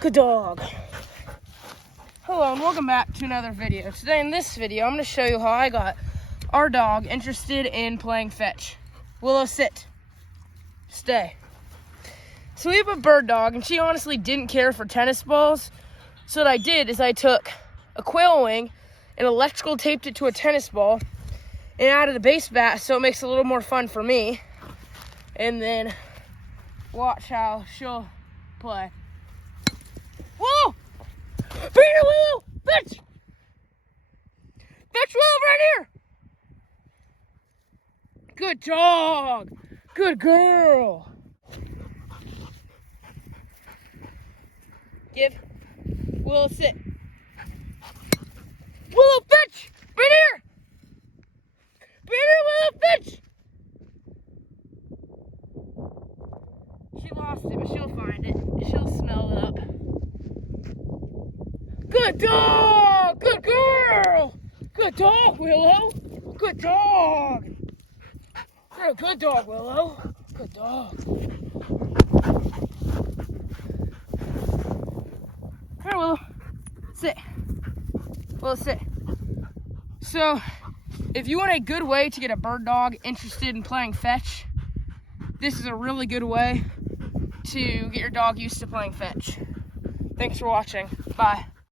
Good dog. Hello and welcome back to another video. Today in this video, I'm going to show you how I got our dog interested in playing fetch. Willow, sit. Stay. So we have a bird dog, and she honestly didn't care for tennis balls. So what I did is I took a quail wing and electrical taped it to a tennis ball and added a base bat so it makes it a little more fun for me. And then watch how she'll play. Whoa! Right here, Willow! Fetch! Fetch, Willow, right here! Good dog! Good girl! Give. Willow, sit. Willow, fetch! Right here! Right here, Willow, fetch! She lost it, but she'll find it. She'll smell it up. Good dog! Good girl! Good dog, Willow! Good dog! You're a good dog, Willow. Good dog. Come here, Willow. Sit. Willow, sit. So, if you want a good way to get a bird dog interested in playing fetch, this is a really good way to get your dog used to playing fetch. Thanks for watching. Bye.